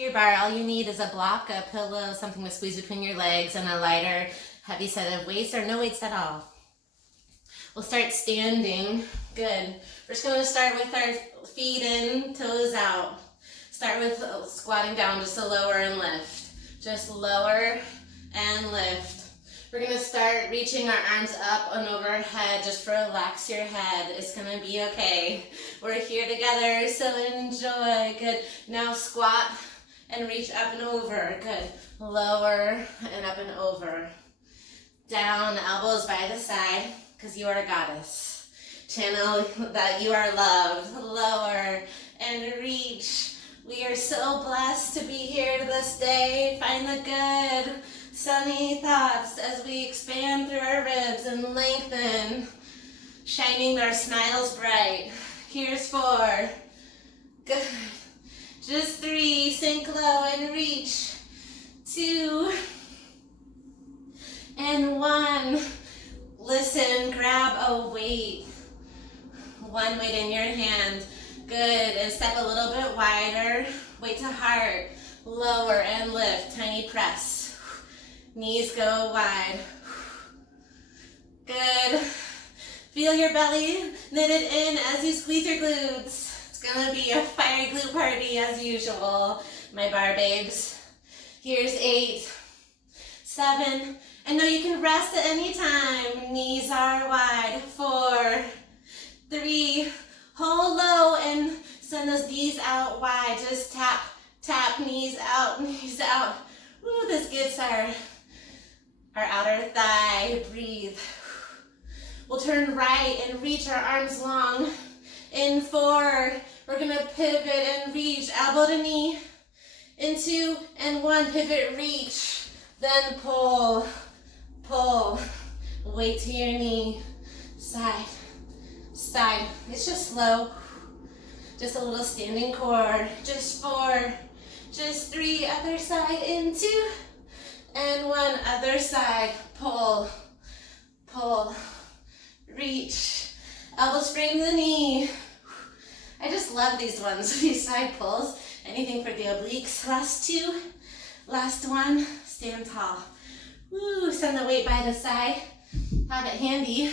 Your bar, all you need is a block, a pillow, something to squeeze between your legs, and a lighter, heavy set of weights or no weights at all. We'll start standing. Good. We're just going to start with our feet in, toes out. Start with squatting down just to lower and lift. Just lower and lift. We're going to start reaching our arms up and over our head. Just relax your head. It's going to be okay. We're here together, so enjoy. Good. Now squat and reach up and over. Good. Lower and up and over. Down, elbows by the side, because you are a goddess. Channel that you are loved. Lower and reach. We are so blessed to be here this day. Find the good, sunny thoughts as we expand through our ribs and lengthen, shining our smiles bright. Here's 4. Good. Just 3. Sink low and reach. 2. And 1. Listen, grab a weight. 1 weight in your hand. Good, and step a little bit wider. Weight to heart. Lower and lift. Tiny press. Knees go wide. Good. Feel your belly knitted in as you squeeze your glutes. It's gonna be a fiery glute party as usual, my bar babes. Here's 8, 7, and now you can rest at any time. Knees are wide. 4, 3, hold low and send those knees out wide. Just tap, tap, knees out, knees out. Ooh, this gets our outer thigh. Breathe. We'll turn right and reach our arms long. In 4, we're gonna pivot and reach, elbow to knee. In 2 and 1, pivot, reach. Then pull, pull. Weight to your knee. Side, side. It's just slow. Just a little standing core. Just 4, just 3, other side. In 2 and 1, other side. Pull, pull, reach. Elbows frame the knee. I just love these ones, these side pulls. Anything for the obliques. Last 2, last 1. Stand tall. Woo, send the weight by the side. Have it handy.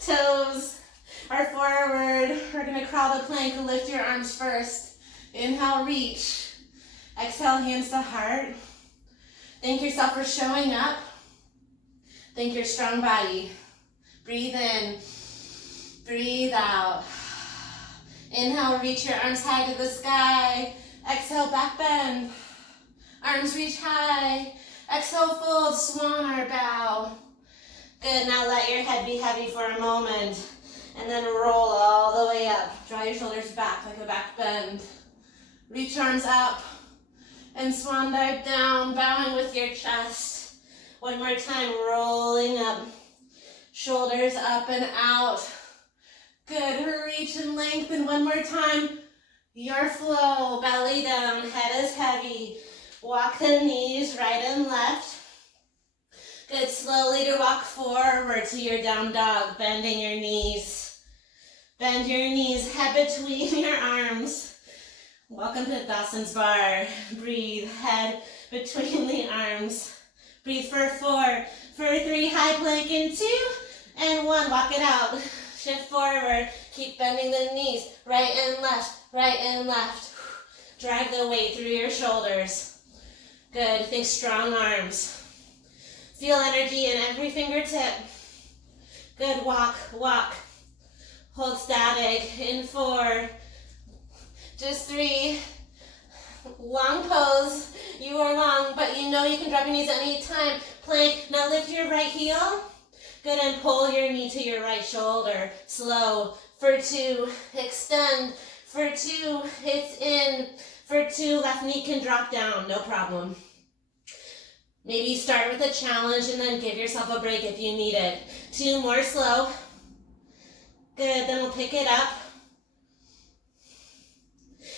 Toes are forward. We're gonna crawl the plank. Lift your arms first. Inhale, reach. Exhale, hands to heart. Thank yourself for showing up. Thank your strong body. Breathe in. Breathe out. Inhale, reach your arms high to the sky. Exhale, back bend. Arms reach high. Exhale, fold, swan or bow. Good, now let your head be heavy for a moment. And then roll all the way up. Draw your shoulders back like a back bend. Reach arms up. And swan dive down, bowing with your chest. One more time, rolling up. Shoulders up and out. Good, reach and lengthen. One more time. Your flow, belly down, head is heavy. Walk the knees right and left. Good, slowly to walk forward to your down dog, bending your knees. Bend your knees, head between your arms. Welcome to Dawson's bar. Breathe, head between the arms. Breathe for 4, for 3, high plank in 2, and 1, walk it out. Shift forward, keep bending the knees, right and left, right and left. Drive the weight through your shoulders. Good, think strong arms. Feel energy in every fingertip. Good, walk, walk. Hold static in 4, just 3. Long pose, you are long, but you know you can drop your knees at any time. Plank, now lift your right heel. Good, and pull your knee to your right shoulder. Slow, for 2, extend. For 2, it's in. For 2, left knee can drop down, no problem. Maybe start with a challenge and then give yourself a break if you need it. 2 more slow. Good, then we'll pick it up.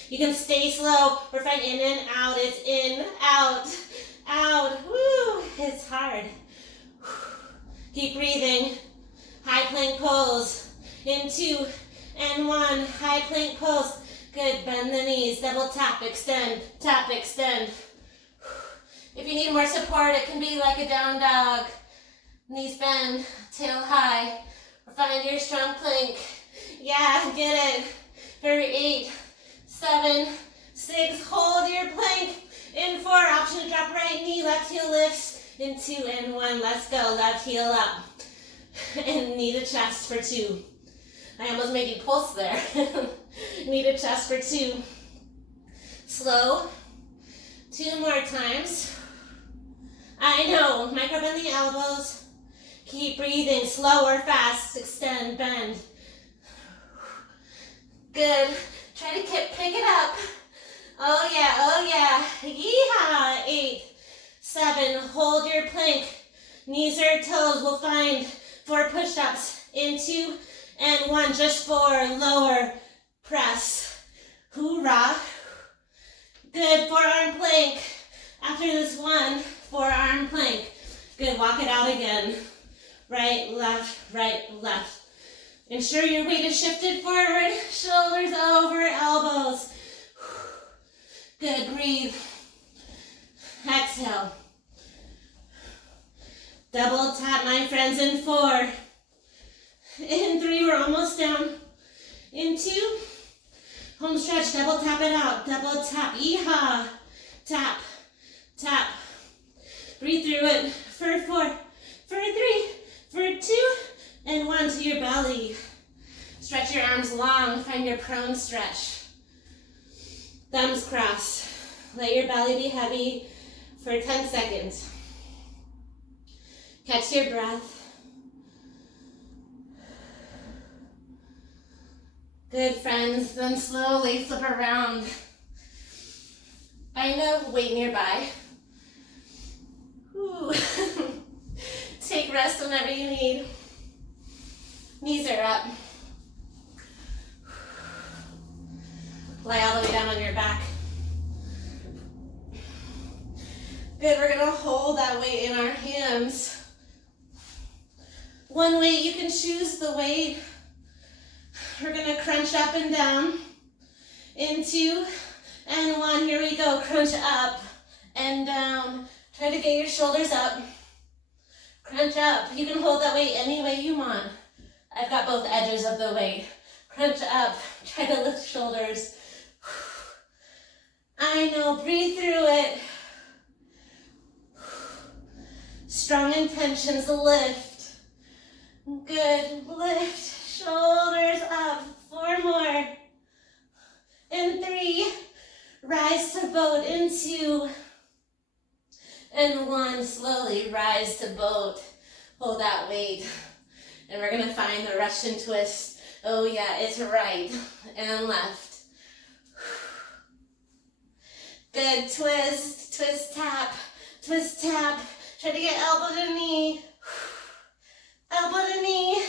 You can stay slow or find in and out. It's in, out, out. Woo, it's hard. Keep breathing. High plank pose. In 2 and 1. High plank pose. Good, bend the knees, double tap, extend, tap, extend. If you need more support, it can be like a down dog. Knees bend, tail high. Find your strong plank. Yeah, get it. For 8, 7, 6, hold your plank. In 4, option to drop right knee, left heel lifts. In 2 and 1, let's go. Left heel up. And knee to chest for 2. I almost made you pulse there. Knee to chest for 2. Slow. 2 more times. I know, micro bend the elbows. Keep breathing, slow or fast, extend, bend. Good, try to pick it up. Oh yeah, yeehaw. 8, 7, hold your plank. Knees or toes, we'll find 4 push-ups. In 2 and 1, just 4, lower, press. Hoorah. Good, forearm plank. After this one, forearm plank. Good, walk it out again. Right, left. Ensure your weight is shifted forward, shoulders over elbows. Good, breathe. Exhale. Double tap, my friends, in 4. In 3, we're almost down. In 2, home stretch, double tap it out. Double tap, yeehaw. Tap, tap. Breathe through it. For 4, for 3, for 2, and 1 to your belly. Stretch your arms long, find your prone stretch. Thumbs crossed. Let your belly be heavy for 10 seconds. Catch your breath. Good, friends. Then slowly flip around. Find a weight nearby. Ooh. Take rest whenever you need. Knees are up. Lie all the way down on your back. Good, we're gonna hold that weight in our hands. One weight, you can choose the weight. We're gonna crunch up and down. In 2 and 1, here we go. Crunch up and down. Try to get your shoulders up. Crunch up. You can hold that weight any way you want. I've got both edges of the weight. Crunch up. Try to lift shoulders. I know. Breathe through it. Strong intentions. Lift. Good. Lift. Shoulders up. 4 more. In 3. Rise to boat. In 2. And 1, slowly rise to boat. Hold that weight. And we're gonna find the Russian twist. Oh yeah, it's right and left. Good, twist, twist, tap, twist, tap. Try to get elbow to knee. Elbow to knee.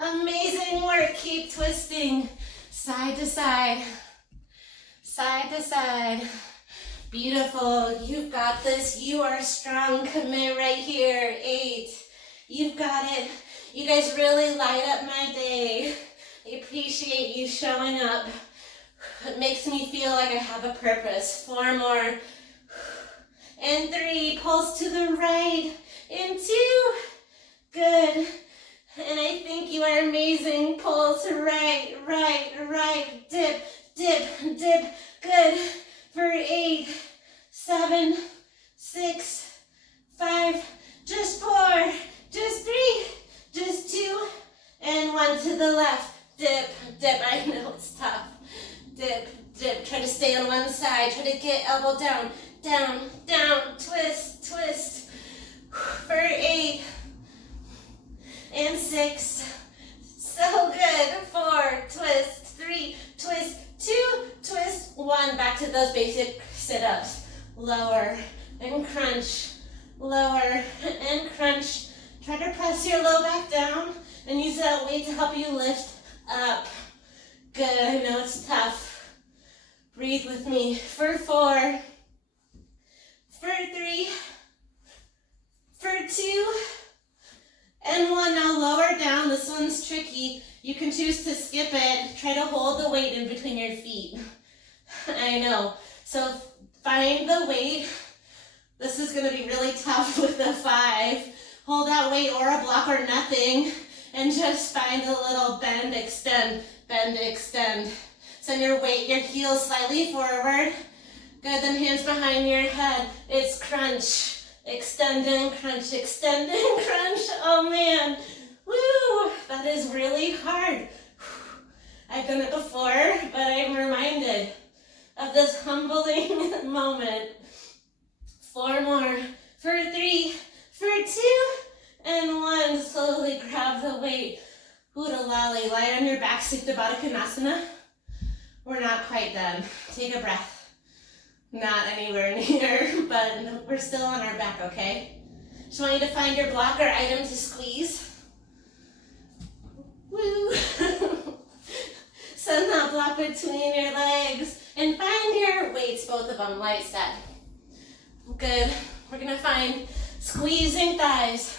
Amazing work, keep twisting. Side to side. Side to side. Beautiful, you've got this, you are strong, commit right here. 8, you've got it. You guys really light up my day. I appreciate you showing up. It makes me feel like I have a purpose. 4 more. And 3, pulse to the right. And 2, good. And I think you are amazing. Pulse, right, dip, dip, dip, good. For 8, 7, 6, 5, just 4, just 3, just 2, and 1 to the left. Dip, dip, I know it's tough. Dip, dip, try to stay on one side. Try to get elbow down, down, down, twist, twist. For 8, and 6, so good. 4, twist, 3, twist, 2, twist, 1. Back to those basic sit-ups. Lower and crunch. Lower and crunch. Try to press your low back down and use that weight to help you lift up. Good, I know it's tough. Breathe with me. For 4, for 3, for 2, and 1. Now lower down. This one's tricky. You can choose to skip it. Try to hold the weight in between your feet. I know. So find the weight. This is going to be really tough with the 5. Hold that weight or a block or nothing, and just find a little bend, extend, bend, extend. Send your weight, your heels slightly forward. Good, then hands behind your head. It's crunch, extend and crunch, extend and crunch. Oh man, woo, that is really hard. I've done it before, but I'm reminded of this humbling moment. 4 more, for 3, for 2, and 1. Slowly grab the weight. Buddha lolly, lie on your back, Supta Baddha Konasana. We're not quite done. Take a breath. Not anywhere near, but we're still on our back, okay? Just want you to find your block or item to squeeze. Woo! Send that block between your legs and find your weights, both of them, light set. Good. We're gonna find squeezing thighs.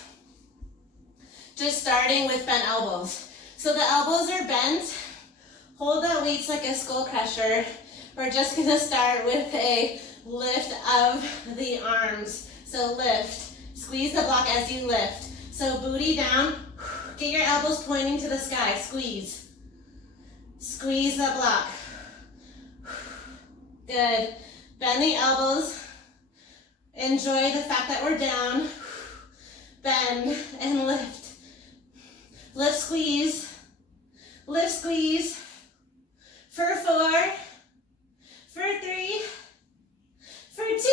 Just starting with bent elbows. So the elbows are bent. Hold that weights like a skull crusher. We're just gonna start with a lift of the arms. So lift. Squeeze the block as you lift. So booty down. Get your elbows pointing to the sky. Squeeze. Squeeze the block. Good. Bend the elbows. Enjoy the fact that we're down. Bend and lift. Lift, squeeze. Lift, squeeze. For 4. For 3. For 2.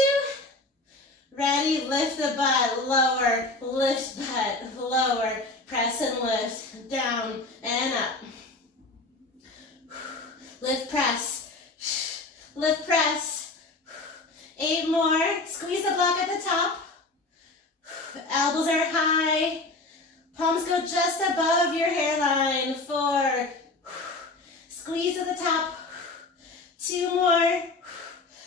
Ready, lift the butt, lower, lift butt, lower, press and lift, down and up. Lift, press, lift, press. 8 more, squeeze the block at the top. Elbows are high, palms go just above your hairline. 4, squeeze at the top. 2 more,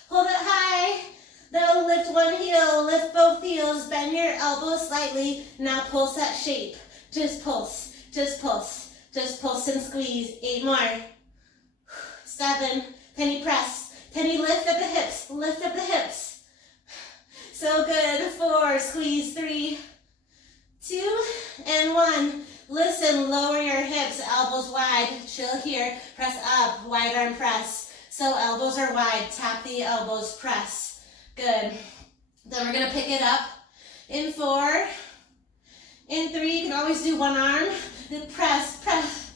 hold it high. Now lift one heel, lift both heels, bend your elbows slightly. Now pulse that shape. Just pulse, just pulse, just pulse and squeeze. 8 more. 7, penny press, penny lift up the hips, lift up the hips. So good. 4, squeeze. 3, 2, and 1. Listen, lower your hips, elbows wide. Chill here, press up, wide arm press. So elbows are wide, tap the elbows, press. Good. Then we're going to pick it up in 4. In 3, you can always do one arm. Then press, press.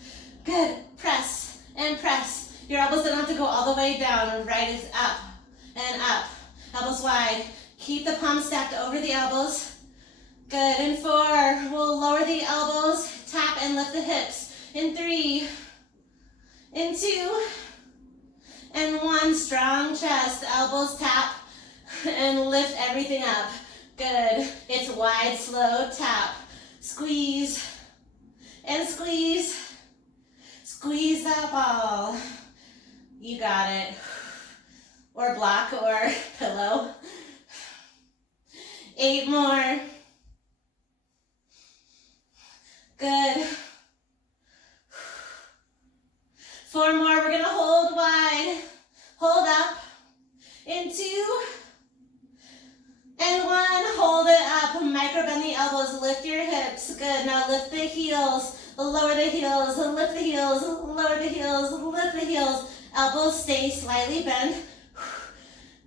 Good. Press and press. Your elbows don't have to go all the way down. Right is up and up. Elbows wide. Keep the palms stacked over the elbows. Good. In 4, we'll lower the elbows, tap and lift the hips. In 3, in 2, and 1. Strong chest. Elbows tap and lift everything up. Good. It's wide, slow tap. Squeeze and squeeze. Squeeze that ball. You got it. Or block or pillow. 8 more. Good. 4 more. We're going to hold wide. Hold up. In 2. And 1, hold it up, micro bend the elbows, lift your hips. Good, now lift the heels, lower the heels, lift the heels, lower the heels, lift the heels. Elbows stay slightly bent.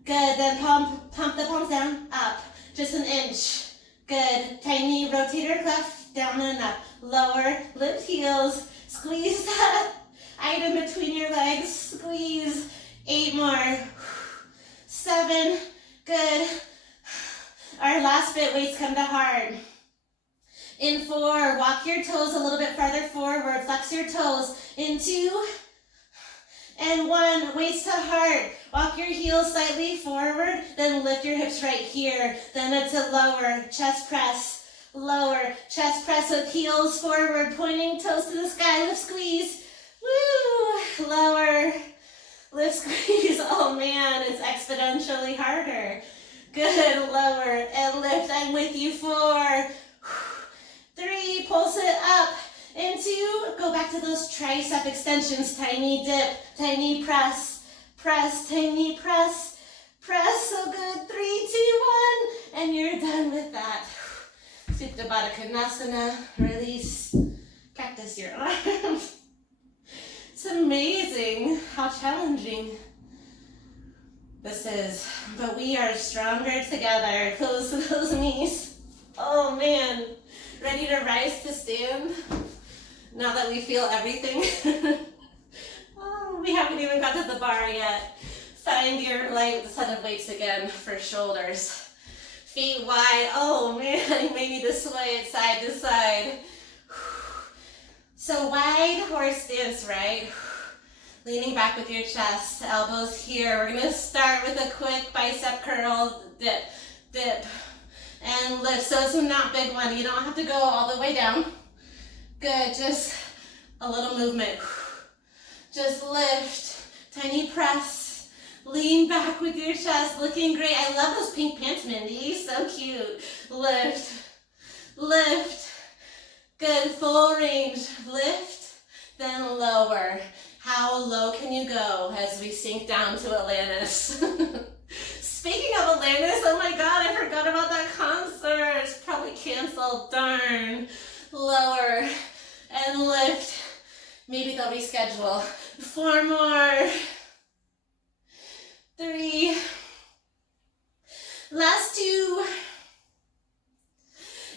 Good, then pump the palms down, up, just an inch. Good, tiny rotator cuff, down and up. Lower, lift heels, squeeze that item between your legs, squeeze. 8 more. 7, good. Our last bit, weights come to heart. In 4, walk your toes a little bit farther forward, flex your toes. In 2, and 1, weights to heart. Walk your heels slightly forward, then lift your hips right here. Then it's a lower chest press. Lower chest press with heels forward, pointing toes to the sky. Lift, squeeze. Woo! Lower, lift, squeeze. Oh man, it's exponentially harder. Good, lower and lift. I'm with you. 4, 3, pulse it up. into, go back to those tricep extensions, tiny dip, tiny press, press, tiny press, press, so good, 3, 2, 1, and you're done with that. Supta Baddha Konasana, release, cactus your arms. It's amazing how challenging this is, but we are stronger together. Close those knees. Oh man, ready to rise to stand? Now that we feel everything. Oh, we haven't even got to the bar yet. Find your light set of weights again for shoulders. Feet wide. Oh man, you may need to sway it side to side. So wide horse stance, right? Leaning back with your chest, elbows here. We're gonna start with a quick bicep curl, dip, dip, and lift. So it's not big one. You don't have to go all the way down. Good, just a little movement. Just lift, tiny press, lean back with your chest, looking great. I love those pink pants, Mindy, so cute. Lift, lift, good, full range. Lift, then lower. How low can you go as we sink down to Atlantis? Speaking of Atlantis, oh my God, I forgot about that concert. It's probably canceled, darn. Lower and lift. Maybe they'll reschedule. 4 more. 3. Last 2.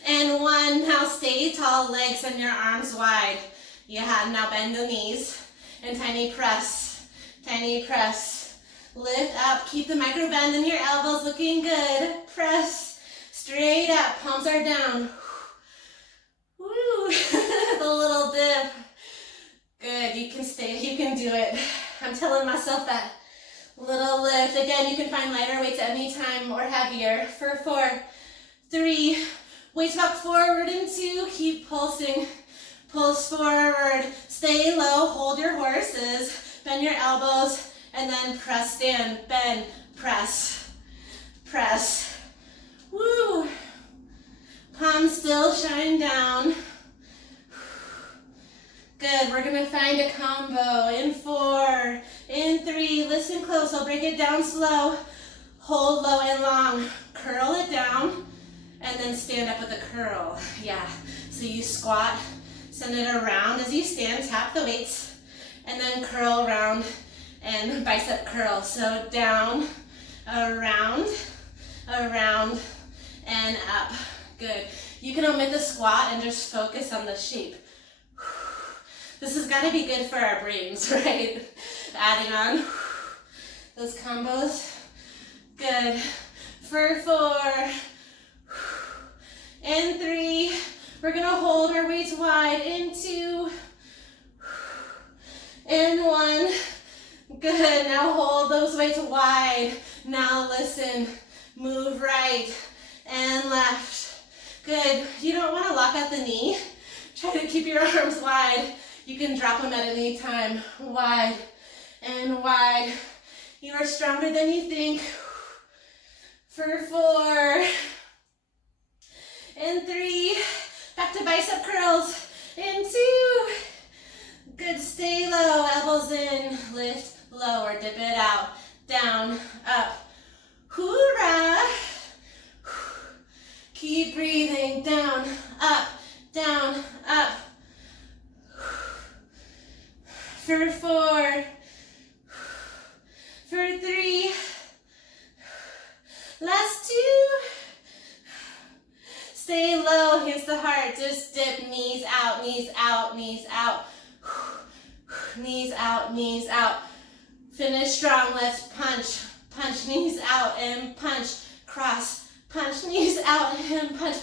And 1. Now stay tall, legs and your arms wide. You have now bend the knees and tiny press. Tiny press. Lift up. Keep the micro bend in your elbows, looking good. Press straight up. Palms are down. Woo. The little dip. Good. You can stay. You can do it. I'm telling myself that. Little lift. Again, you can find lighter weights anytime or heavier. For 4, 3. Weights back forward and 2. Keep pulsing. Pulse forward. Stay low. Hold your horses. Bend your elbows. And then press stand. Bend. Press. Press. Woo. Palms still shine down. Good. We're going to find a combo in 4, in 3. Listen close. I'll break it down slow. Hold low and long. Curl it down. And then stand up with a curl. Yeah. So you squat. Send it around. As you stand, tap the weights. And then curl around and bicep curl. So down, around, around, and up. Good. You can omit the squat and just focus on the shape. This has got to be good for our brains, right? Adding on those combos. Good. For 4 and 3. We're going to hold our weights wide in 2 and 1. Good. Now hold those weights wide. Now listen. Move right and left. Good. You don't want to lock out the knee. Try to keep your arms wide. You can drop them at any time. Wide and wide. You are stronger than you think. For 4 and 3. Back to bicep curls. In 2. Good. Stay low. Elbows in. Lift. Lower. Dip it out. Down. Up. Hoorah. Keep breathing. Down. Up. Down. Up. For 4. For 3. Last 2. Stay low, hands to heart. Just dip, knees out, knees out, knees out. Knees out, knees out. Finish strong. Let's punch. Punch, knees out and punch. Cross. Punch, knees out and punch.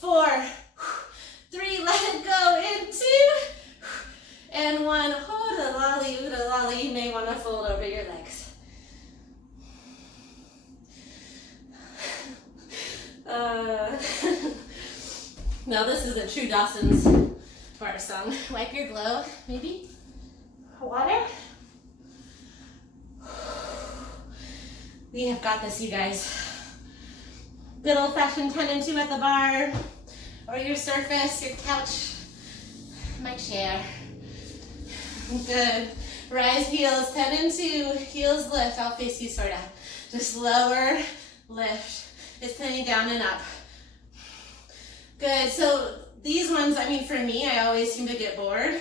4. 3. Let it go. In 2. And 1. Hoda lolly, ooda lolly. You may want to fold over your legs. No, this isn't true Dawson's Barre song. Wipe your glow, maybe. Water. We have got this, you guys. Good old-fashioned 10 and 2 at the bar, or your surface, your couch. my chair. Good. Rise heels, 10 and 2. Heels lift. I'll face you sort of. Just lower, lift. It's coming down and up. Good. So these ones, I mean, for me, I always seem to get bored,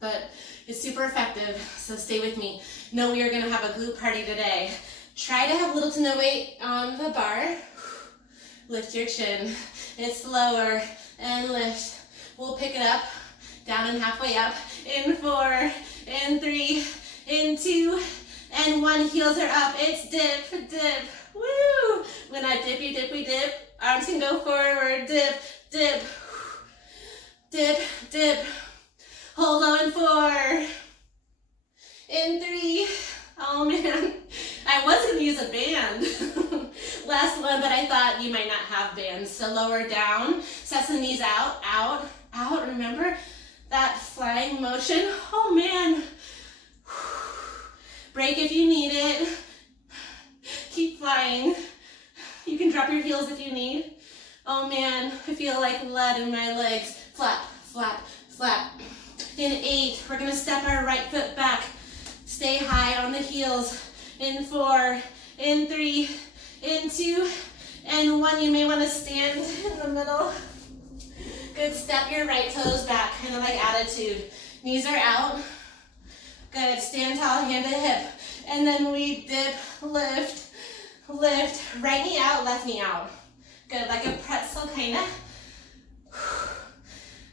but it's super effective. So stay with me. Know we are going to have a glute party today. Try to have little to no weight on the bar. Lift your chin. It's lower and lift. We'll pick it up, down and halfway up. In 4, in 3, in 2, and 1. Heels are up. It's dip, dip. Woo! When I dip, you dip, we dip. Arms can go forward. Dip, dip, dip, dip. Hold on. 4, in 3. Oh man, I was gonna use a band. Last one, but I thought you might not have bands. So lower down, sesa knees out, out, out. Remember that flying motion? Oh man. Break if you need it. Keep flying. You can drop your heels if you need. Oh man, I feel like lead in my legs. Flap, flap, flap. In 8, we're gonna step our right foot back. Stay high on the heels. In 4, in 3, in 2, and 1. You may want to stand in the middle. Good. Step your right toes back, kind of like attitude. Knees are out. Good. Stand tall, hand to hip. And then we dip, lift, lift. Right knee out, left knee out. Good. Like a pretzel, kind of.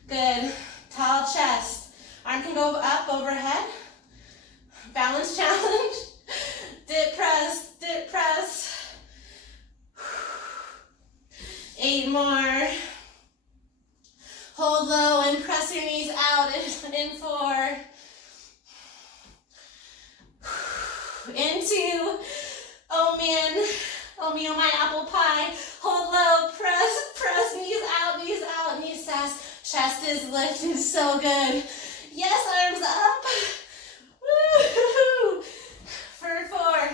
Good. Tall chest. Arm can go up, overhead. Balance challenge. Dip press, dip press. 8 more. Hold low and press your knees out. In 4. In 2. Oh man. Oh me, oh my apple pie. Hold low, press, press, knees out, knees sass. Chest is lifted, so good. Yes, arms up. Woo! For 4,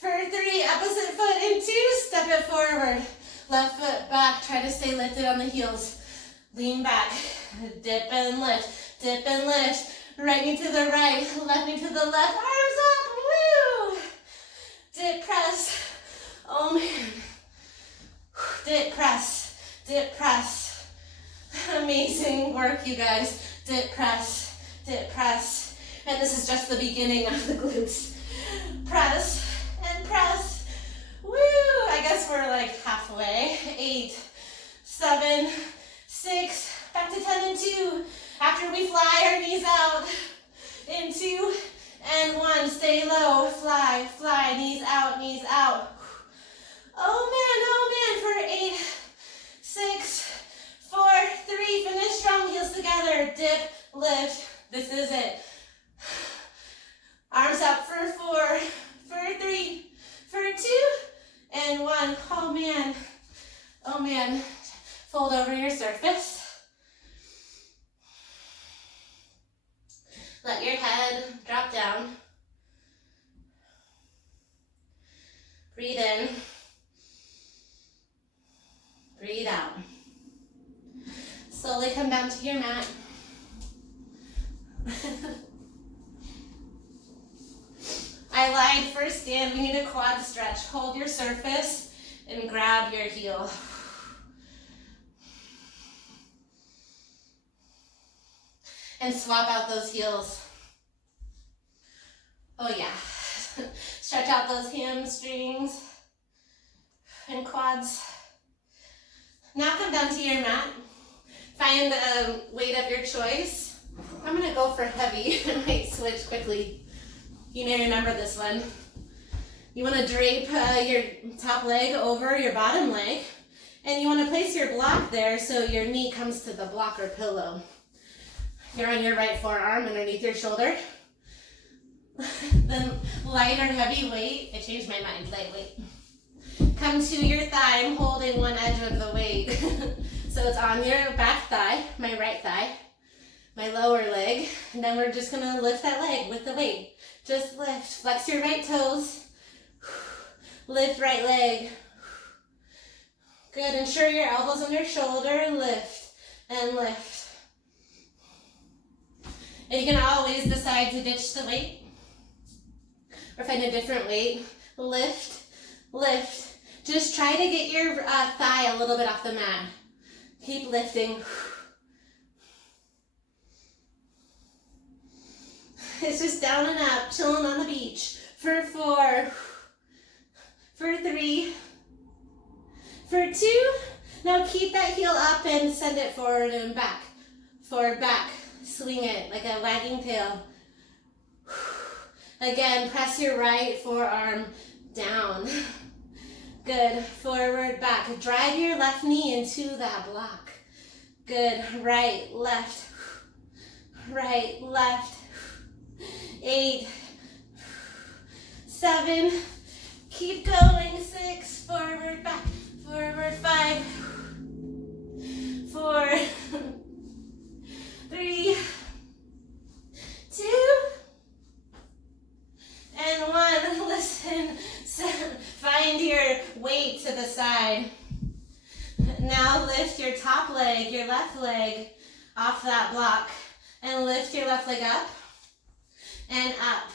for 3, opposite foot in 2, step it forward. Left foot back, try to stay lifted on the heels. Lean back, dip and lift, dip and lift. Right knee to the right, left knee to the left, arms up, woo! Dip press, oh man. Dip press, dip press. Amazing work, you guys. Dip press, dip press. And this is just the beginning of the glutes. Press and press. Woo! I guess we're like halfway. 8, 7, 6, back to 10 and 2. After we fly our knees out. In 2 and 1. Stay low. Fly, fly. Knees out, knees out. Oh man, for 8, 6, 4, 3. Finish strong. Heels together. Dip, lift. This is it. Arms up for 4, for 3, for 2, and 1. Oh man, oh man. Fold over your surface. Let your head drop down. Breathe in. Breathe out. Slowly come down to your mat. I lied for stand. We need a quad stretch. Hold your surface and grab your heel. And swap out those heels. Oh yeah. Stretch out those hamstrings and quads. Now come down to your mat. Find a weight of your choice. I'm gonna go for heavy. I might switch quickly. You may remember this one. You wanna drape your top leg over your bottom leg, and you wanna place your block there so your knee comes to the block or pillow. You're on your right forearm underneath your shoulder. Then light or heavy weight. I changed my mind, lightweight. Come to your thigh. I'm holding one edge of the weight. So it's on your back thigh, my right thigh, my lower leg. And then we're just gonna lift that leg with the weight. Just lift. Flex your right toes. Lift right leg. Good. Ensure your elbows on your shoulder. Lift and lift. And you can always decide to ditch the weight or find a different weight. Lift, lift. Just try to get your thigh a little bit off the mat. Keep lifting. It's just down and up, chilling on the beach. For 4, for 3, for 2. Now keep that heel up and send it forward and back. Forward, back. Swing it like a wagging tail. Again, press your right forearm down. Good. Forward, back. Drive your left knee into that block. Good. Right, left. Right, left. 8, 7. Keep going. 6. Forward, back. Forward, 5. 4. 3, 2, and 1. Listen, find your weight to the side. Now lift your top leg, your left leg off that block, and lift your left leg up and up.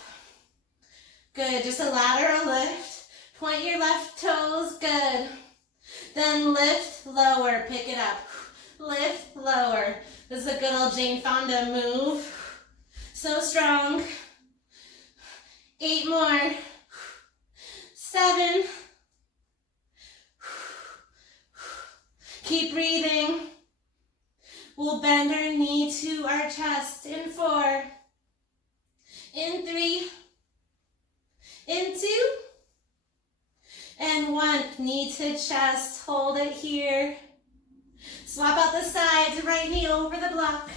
Good, just a lateral lift. Point your left toes, good. Then lift, lower, pick it up. Lift, lower. This is a good old Jane Fonda move. So strong. 8 more. 7. Keep breathing. We'll bend our knee to our chest in 4. In 3. In 2. And 1. Knee to chest. Hold it here. Swap out the sides, right knee over the block.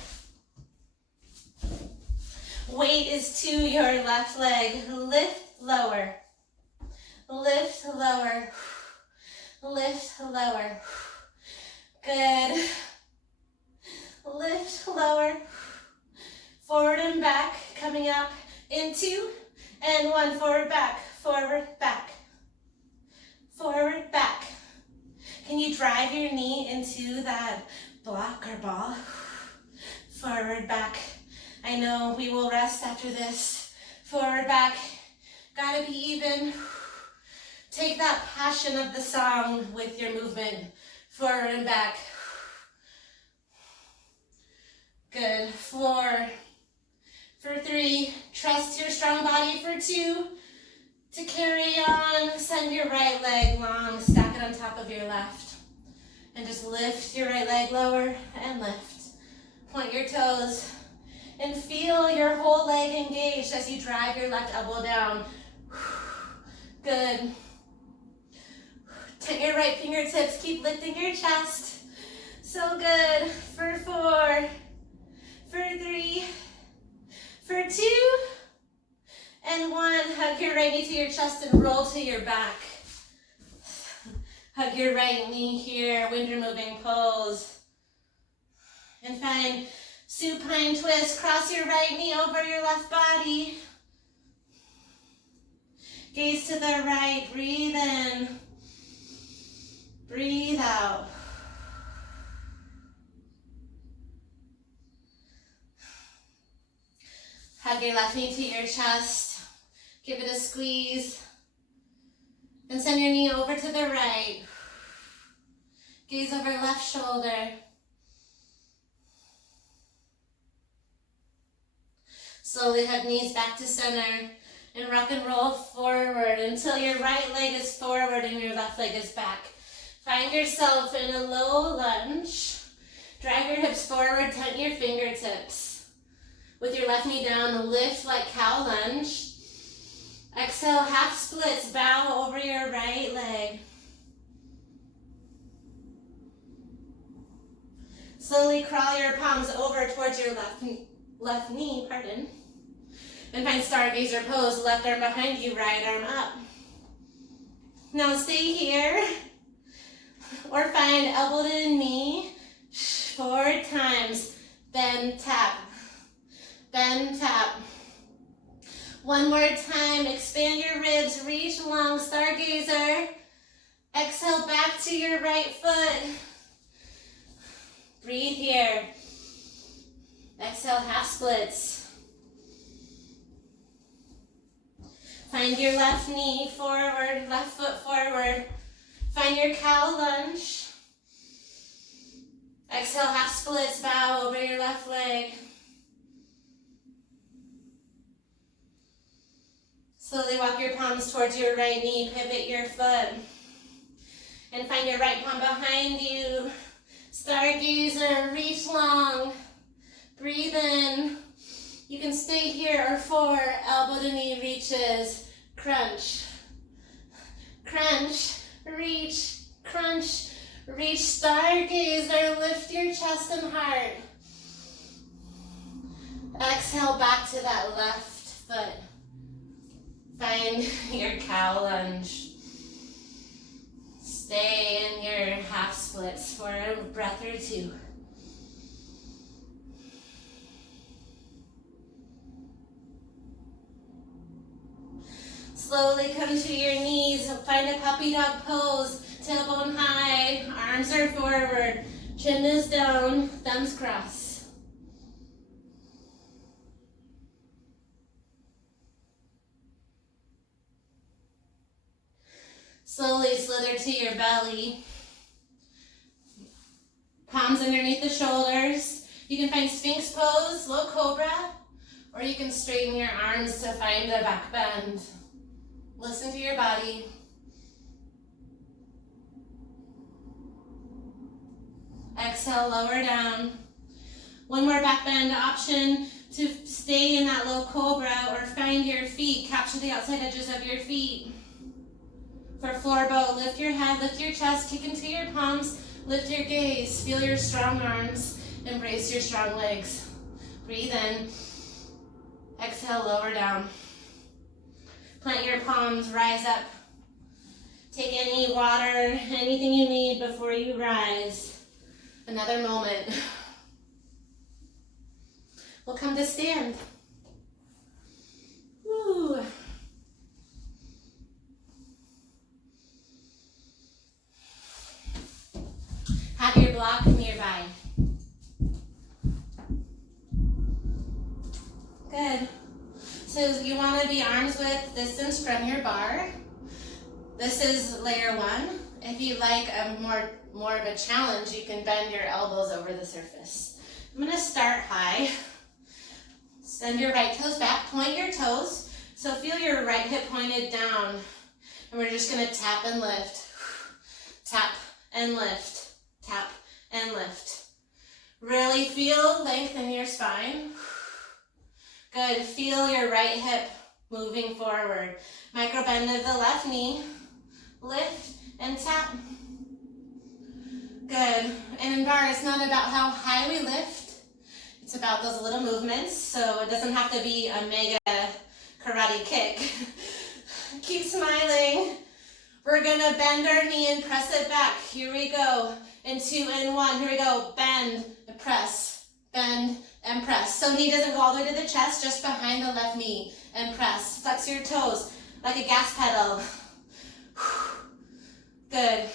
Weight is to your left leg. Lift, lower. Lift, lower. Lift, lower. Good. Lift, lower. Forward and back, coming up in 2 and 1. Forward, back, forward, back. Forward, back. Can you drive your knee into that block or ball? Forward, back. I know we will rest after this. Forward, back. Gotta be even. Take that passion of the song with your movement. Forward and back. Good. 4. For 3. Trust your strong body. For 2. To carry on, send your right leg long, stack it on top of your left. And just lift your right leg lower and lift. Point your toes and feel your whole leg engaged as you drive your left elbow down. Good. Take your right fingertips, keep lifting your chest. So good. For 4, for 3, for 2, and 1. Hug your right knee to your chest and roll to your back. Hug your right knee here, wind removing pose. And find supine twist. Cross your right knee over your left body. Gaze to the right, breathe in. Breathe out. Hug your left knee to your chest. Give it a squeeze. And send your knee over to the right. Gaze over left shoulder. Slowly hug knees back to center and rock and roll forward until your right leg is forward and your left leg is back. Find yourself in a low lunge. Drive your hips forward, tighten your fingertips. With your left knee down, lift like cow lunge. Exhale, half splits, bow over your right leg. Slowly crawl your palms over towards your left knee, and find stargazer pose, left arm behind you, right arm up. Now stay here, or find elbow to knee, 4 times, bend, tap, bend, tap. 1 more time, expand your ribs, reach long, stargazer. Exhale back to your right foot. Breathe here. Exhale, half splits. Find your left knee forward, left foot forward. Find your cow lunge. Exhale, half splits, bow over your left leg. Slowly walk your palms towards your right knee, pivot your foot. And find your right palm behind you. Stargazer, reach long. Breathe in. You can stay here or 4 elbow to knee reaches. Crunch. Crunch. Reach. Crunch. Reach. Stargazer. Lift your chest and heart. Exhale back to that left foot. Find your cow lunge. Stay in your half splits for a breath or 2. Slowly come to your knees. Find a puppy dog pose. Tailbone high. Arms are forward. Chin is down. Thumbs cross. Slowly slither to your belly. Palms underneath the shoulders. You can find Sphinx pose, low cobra, or you can straighten your arms to find the back bend. Listen to your body. Exhale, lower down. One more back bend option to stay in that low cobra or find your feet. Capture the outside edges of your feet. For floor bow, lift your head, lift your chest, kick into your palms, lift your gaze, feel your strong arms, embrace your strong legs. Breathe in. Exhale, lower down. Plant your palms, rise up. Take any water, anything you need before you rise. Another moment. We'll come to stand. Woo. Have your block nearby. Good. So you want to be arms width distance from your bar. This is layer 1. If you like a more of a challenge, you can bend your elbows over the surface. I'm going to start high. Send your right toes back, point your toes. So feel your right hip pointed down. And we're just going to tap and lift. Tap and lift. Tap and lift. Really feel length in your spine. Good. Feel your right hip moving forward. Micro bend of the left knee. Lift and tap. Good. And in bar, it's not about how high we lift. It's about those little movements. So it doesn't have to be a mega karate kick. Keep smiling. We're gonna bend our knee and press it back. Here we go. In 2 and 1. Here we go. Bend and press. Bend and press. So knee doesn't go all the way to the chest, just behind the left knee. And press. Flex your toes like a gas pedal. Good.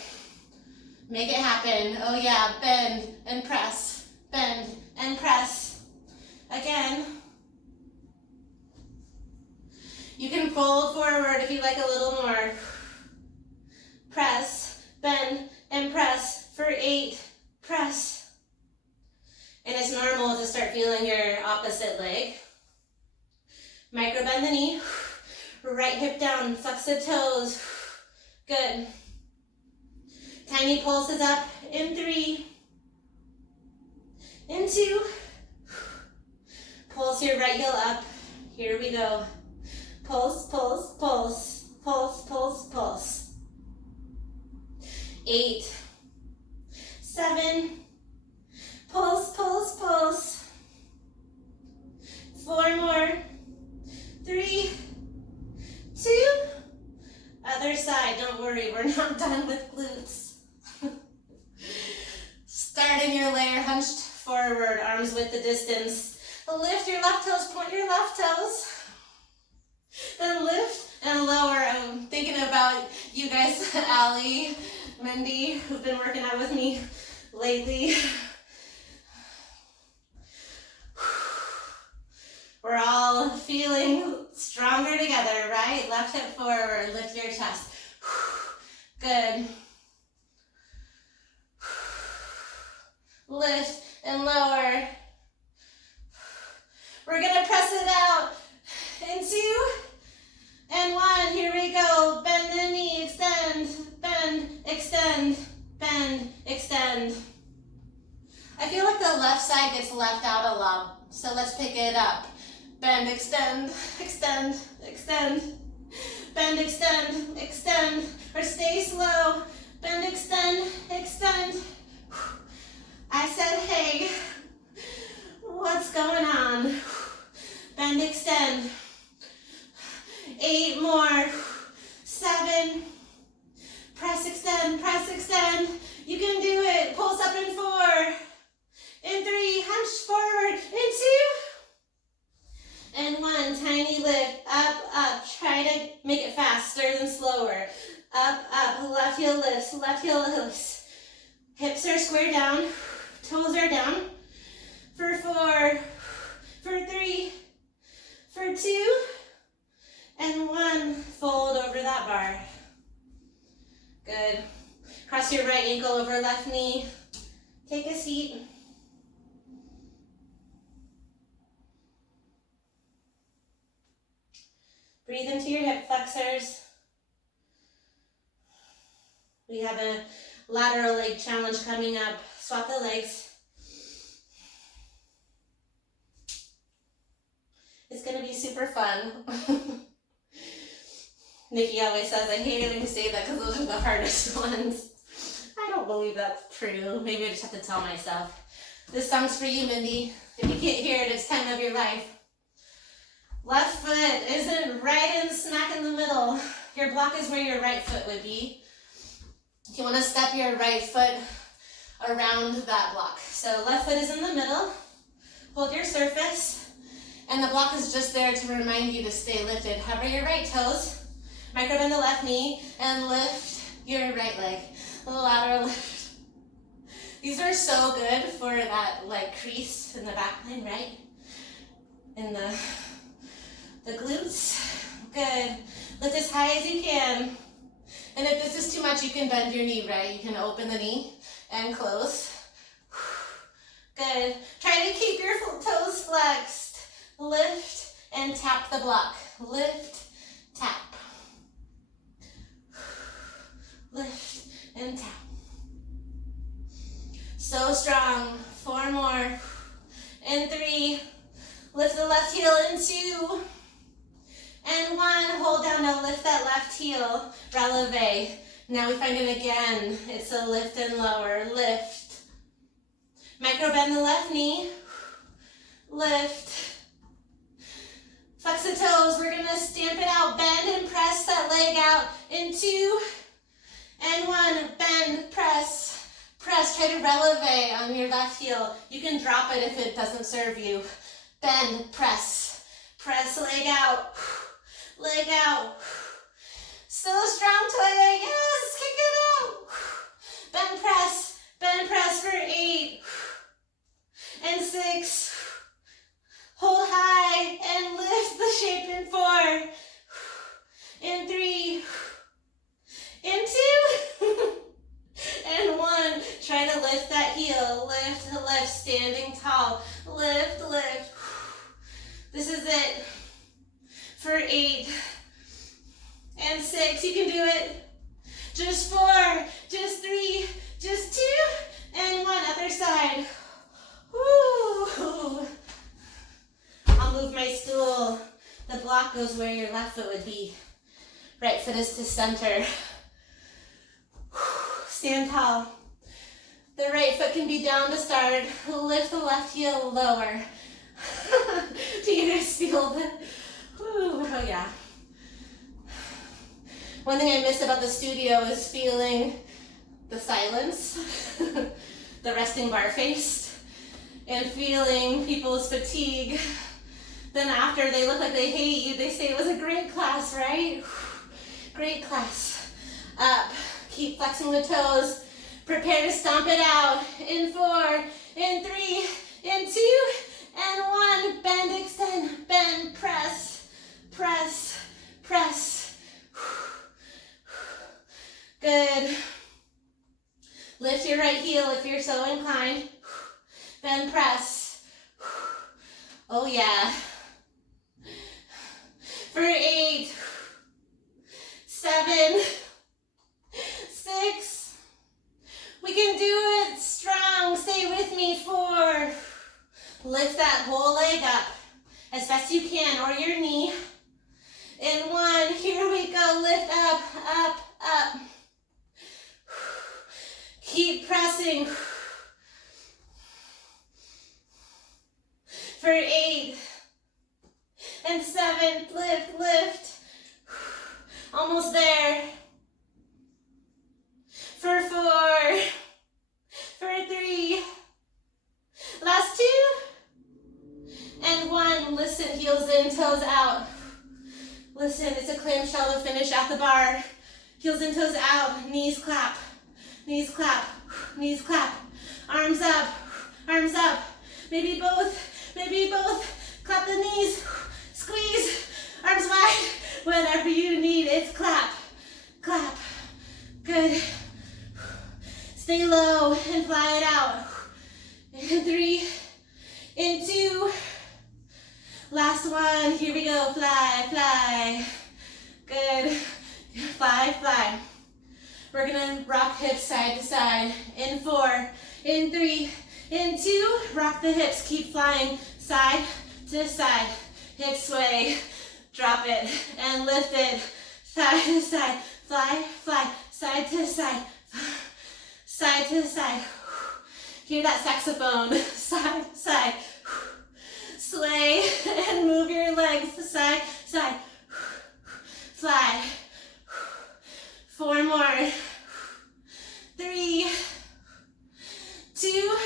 Make it happen. Oh yeah. Bend and press. Bend and press. Again. You can fold forward if you like a little more. Press. Bend and press. For 8, press. And it's normal to start feeling your opposite leg. Micro bend the knee. Right hip down, flex the toes. Good. Tiny pulses up in 3. In 2. Pulse your right heel up. Here we go. Pulse, pulse, pulse. Pulse, pulse, pulse. 8. 7, pulse, pulse, pulse. 4 more. 3, 2. Other side, don't worry, we're not done with glutes. Starting your layer hunched forward, arms width the distance. Lift your left toes, point your left toes. Then lift and lower. I'm thinking about you guys, Allie, Mindy, who've been working out with me lately. We're all feeling stronger together, right? Left hip forward, lift your chest. Good. Lift and lower. We're gonna press it out in 2 and 1. Here we go. Bend the knee, extend, bend, extend, bend, extend. I feel like the left side gets left out a lot, so let's pick it up. Bend, extend, extend, extend. Bend, extend, extend. Or stay slow. Bend, extend, extend. I said, hey, what's going on? Bend, extend. 8 more. 7. Press, extend, press, extend. You can do it. Pulse up in 4. In 3, hunch forward. In 2. And 1, tiny lift. Up, up. Try to make it faster than slower. Up, up. Left heel lifts, left heel lifts. Hips are square down. Toes are down. For 4. For 3. For 2. And 1. Fold over that bar. Good. Cross your right ankle over left knee. Take a seat. Breathe into your hip flexors. We have a lateral leg challenge coming up. Swap the legs. It's going to be super fun. Nikki always says, I hate it when you say that because those are the hardest ones. I don't believe that's true. Maybe I just have to tell myself. This song's for you, Mindy. If you can't hear it, it's time of your life. Left foot isn't right in smack in the middle. Your block is where your right foot would be. You want to step your right foot around that block. So left foot is in the middle. Hold your surface. And the block is just there to remind you to stay lifted. Hover your right toes. Micro bend the left knee. And lift your right leg. A little lateral lift. These are so good for that like crease in the back line, right? In the glutes. Good. Lift as high as you can. And if this is too much, you can bend your knee, right? You can open the knee and close. Good. Try to keep your toes flexed. Lift and tap the block. Lift, tap. Lift and tap. So strong. 4 more. In 3. Lift the left heel in 2. And 1, hold down, now lift that left heel, releve. Now we find it again. It's a lift and lower, lift. Micro bend the left knee, lift. Flex the toes, we're gonna stamp it out, bend and press that leg out in 2. And 1, bend, press, press. Try to releve on your left heel. You can drop it if it doesn't serve you. Bend, press, press, leg out. Leg out. So strong, Toya. Yes, kick it out. Bend press for 8. And 6. Hold high and lift the shape in 4. In 3. In 2. And 1. Try to lift that heel. Lift, lift, standing tall. Lift, lift. This is it. For 8 and 6, you can do it. Just 4, just 3, just 2, and 1, other side. Woo. I'll move my stool. The block goes where your left foot would be. Right foot is to center. Stand tall. The right foot can be down to start. Lift the left heel lower. Do you guys feel that? Ooh, oh yeah. One thing I miss about the studio is feeling the silence, the resting bar face, and feeling people's fatigue. Then after they look like they hate you, they say it was a great class, right? Great class. Up, keep flexing the toes. Prepare to stomp it out. In 4, in 3, in 2, and 1. bend, extend, bend, press, press, press. Good. Lift your right heel if you're so inclined. Bend, press. Oh yeah. For 8, 7, 6. We can do it strong. Stay with me. 4. Lift that whole leg up as best you can, or your knee. And 1. Here we go. Lift up, up, up. Keep pressing. For 8 and 7, lift, lift. Almost there. For 4, for 3, last 2, and 1. Listen, heels in, toes out. Listen, it's a clamshell to finish at the bar. Heels in, toes out, knees clap, knees clap, knees clap. Arms up, arms up. Maybe both, maybe both. Clap the knees, squeeze, arms wide. Whatever you need, it's clap, clap. Good. Stay low and fly it out. In 3, in 2. Last one, here we go, fly, fly. Good, fly, fly. We're gonna rock hips side to side. In 4, in 3, in 2. Rock the hips, keep flying side to side. Hip sway, drop it and lift it. Side to side, fly, fly, side to side. Side to side. Hear that saxophone. Side, side. Sway and move your legs. Side, side. Fly. 4 more. 3, 2,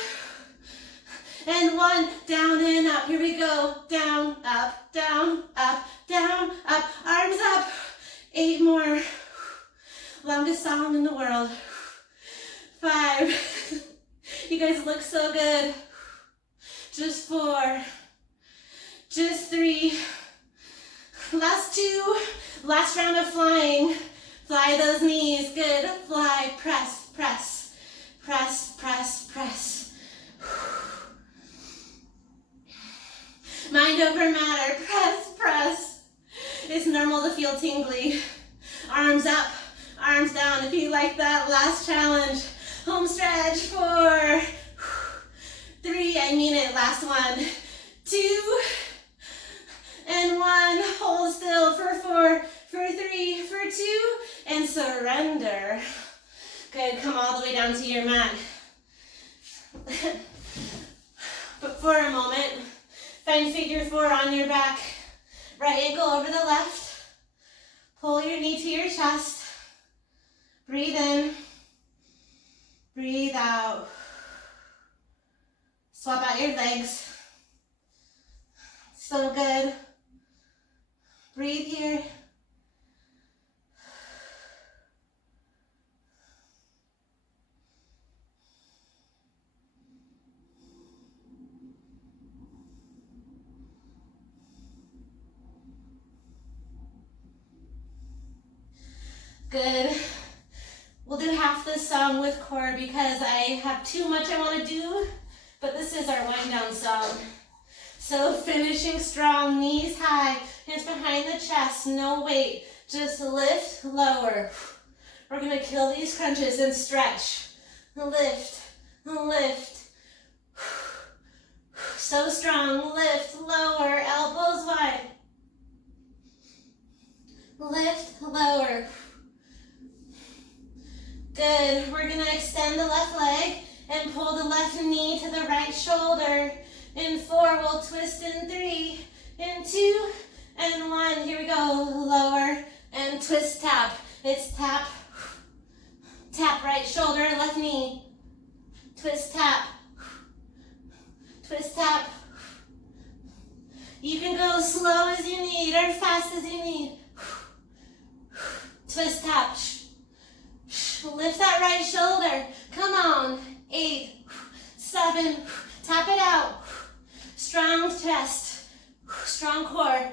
and 1. Down and up. Here we go. Down, up, down, up, down, up. Arms up. 8 more. Longest song in the world. 5. You guys look so good. Just 4. Just 3. Last 2. Last round of flying. Fly those knees. Good. Fly. Press, press, press, press, press. Mind over matter. Press, press. It's normal to feel tingly. Arms up, arms down. If you like that, last challenge. Home stretch. 4, 3, I mean it, last one. 2, and 1. Hold still for 4, for 3, for 2, and surrender. Good, come all the way down to your mat. But for a moment, find figure 4 on your back. Right ankle over the left. Pull your knee to your chest. Breathe in. Breathe out. Swap out your legs. So good. Breathe here. Good. We'll do half this song with core because I have too much I want to do, but this is our wind down song. So finishing strong, knees high, hands behind the chest, no weight, just lift, lower. We're gonna kill these crunches and stretch. Lift, lift. So strong, lift, lower, elbows wide. Lift, lower. Good, we're gonna extend the left leg and pull the left knee to the right shoulder. In 4, we'll twist in 3, in 2, and 1. Here we go, lower and twist tap. It's tap, tap right shoulder, left knee. Twist tap, twist tap. You can go slow as you need or fast as you need. Twist tap. Lift that right shoulder. Come on. 8, 7. Tap it out. Strong chest. strong core.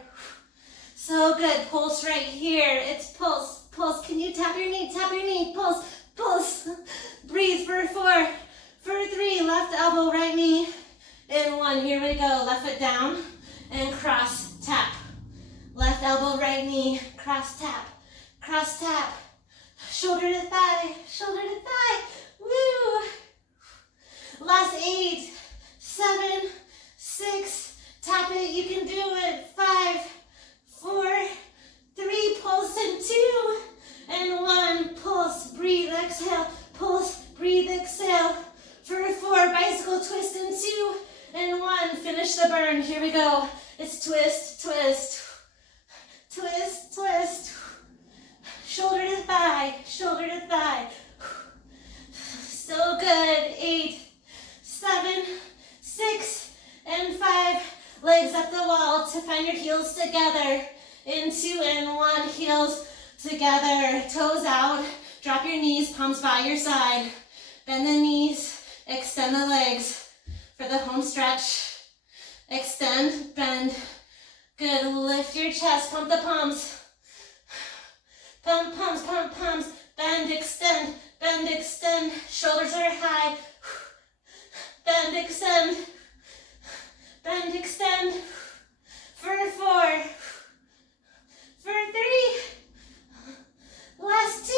So good, pulse right here. It's pulse, pulse. Can you tap your knee, pulse, pulse. Breathe for 4, for 3, left elbow, right knee. In 1, here we go. Left foot down and cross, tap. Left elbow, right knee, cross, tap, cross, tap. Shoulder to thigh, shoulder to thigh. Woo! Last 8, 7, 6, tap it, you can do it. 5, 4, 3, pulse in 2, and 1, pulse, breathe, exhale, pulse, breathe, exhale. For 4, bicycle twist in 2, and 1, finish the burn. Here we go. It's twist, twist, twist, twist. Shoulder to thigh, shoulder to thigh. So good. 8, 7, 6, and 5. Legs up the wall to find your heels together. In 2 and 1, heels together. Toes out. Drop your knees, palms by your side. Bend the knees, extend the legs for the home stretch. Extend, bend. Good. Lift your chest, pump the palms. Pump, palms, pump, palms. Bend, extend, bend, extend. Shoulders are high. Bend, extend. Bend, extend. For 4. For 3. Last 2.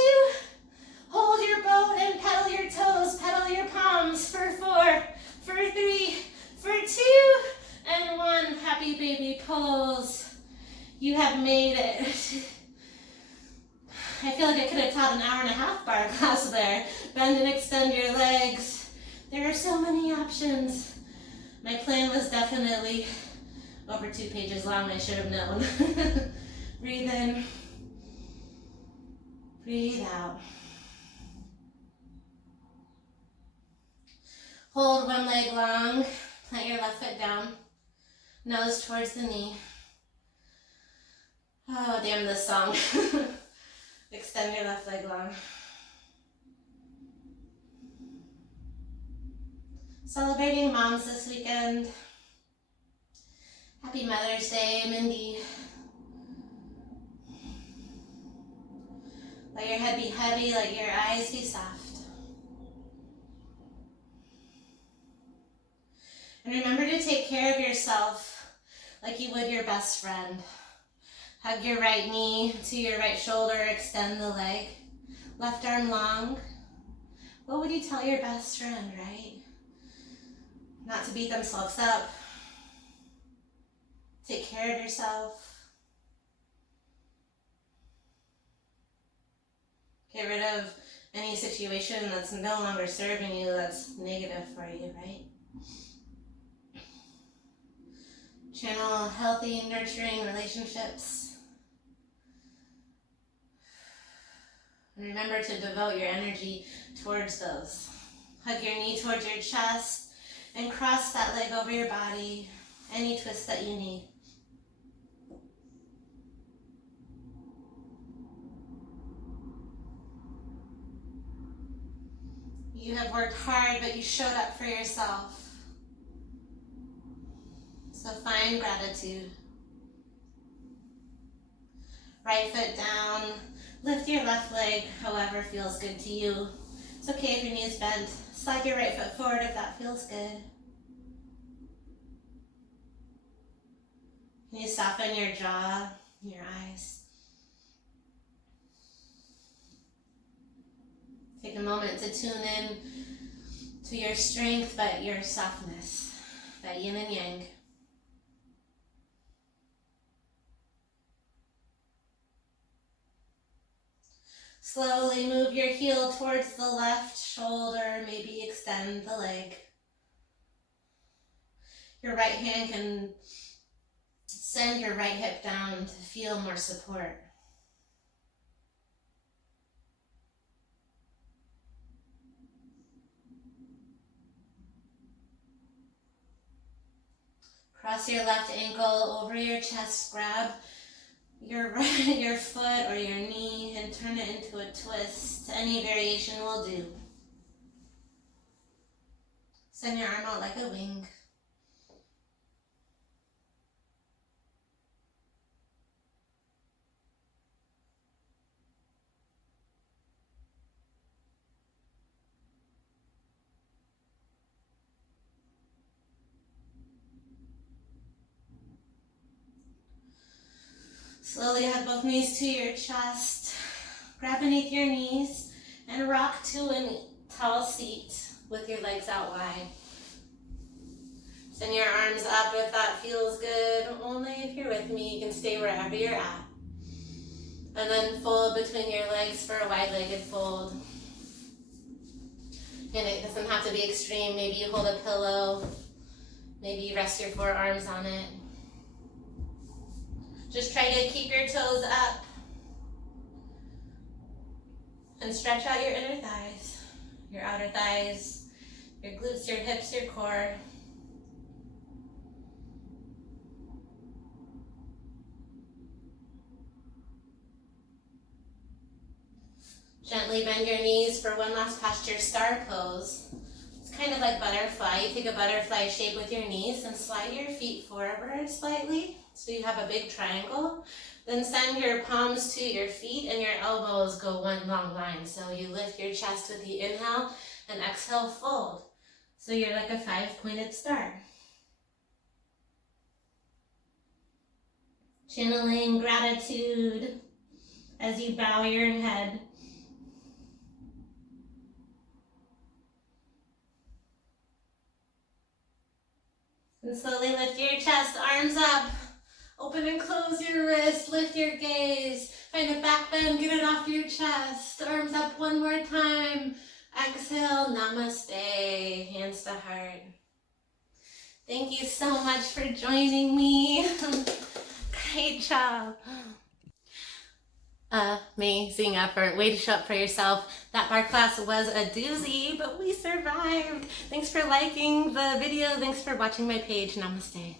Hold your boat and pedal your toes. Pedal your palms. For 4. For 3. For 2. And 1. Happy baby pose. You have made it. I feel like I could have taught an hour-and-a-half bar class there. Bend and extend your legs. There are so many options. My plan was definitely over 2 pages long. I should have known. Breathe in. Breathe out. Hold one leg long. Plant your left foot down. Nose towards the knee. Oh, damn this song. Extend your left leg long. Celebrating moms this weekend. Happy Mother's Day, Mindy. Let your head be heavy, let your eyes be soft. And remember to take care of yourself like you would your best friend. Hug your right knee to your right shoulder, extend the leg. Left arm long. What would you tell your best friend, right? Not to beat themselves up. Take care of yourself. Get rid of any situation that's no longer serving you, that's negative for you, right? Channel healthy, nurturing relationships. And remember to devote your energy towards those. Hug your knee towards your chest and cross that leg over your body. Any twist that you need. You have worked hard, but you showed up for yourself. So find gratitude. Right foot down. Lift your left leg however feels good to you. It's okay if your knee is bent. Slide your right foot forward if that feels good. Can you soften your jaw, your eyes? Take a moment to tune in to your strength, but your softness, that yin and yang. Slowly move your heel towards the left shoulder, maybe extend the leg. Your right hand can send your right hip down to feel more support. Cross your left ankle over your chest, grab your foot or your knee and turn it into a twist. Any variation will do. Send your arm out like a wing. Slowly head both knees to your chest. Grab beneath your knees and rock to a tall seat with your legs out wide. Send your arms up if that feels good. Only if you're with me, you can stay wherever you're at. And then fold between your legs for a wide-legged fold. And it doesn't have to be extreme. Maybe you hold a pillow. Maybe you rest your forearms on it. Just try to keep your toes up. And stretch out your inner thighs, your outer thighs, your glutes, your hips, your core. Gently bend your knees for one last posture, star pose. It's kind of like butterfly. You take a butterfly shape with your knees and slide your feet forward slightly so you have a big triangle. Then send your palms to your feet and your elbows go one long line. So you lift your chest with the inhale and exhale, fold. So you're like a 5-pointed star. Channeling gratitude as you bow your head. And slowly lift your chest, arms up. Open and close your wrist, lift your gaze. Find a back bend, get it off your chest. Arms up one more time. Exhale, namaste, hands to heart. Thank you so much for joining me. Great job. Amazing effort. Way to show up for yourself. That barre class was a doozy, but we survived. Thanks for liking the video. Thanks for watching my page. Namaste.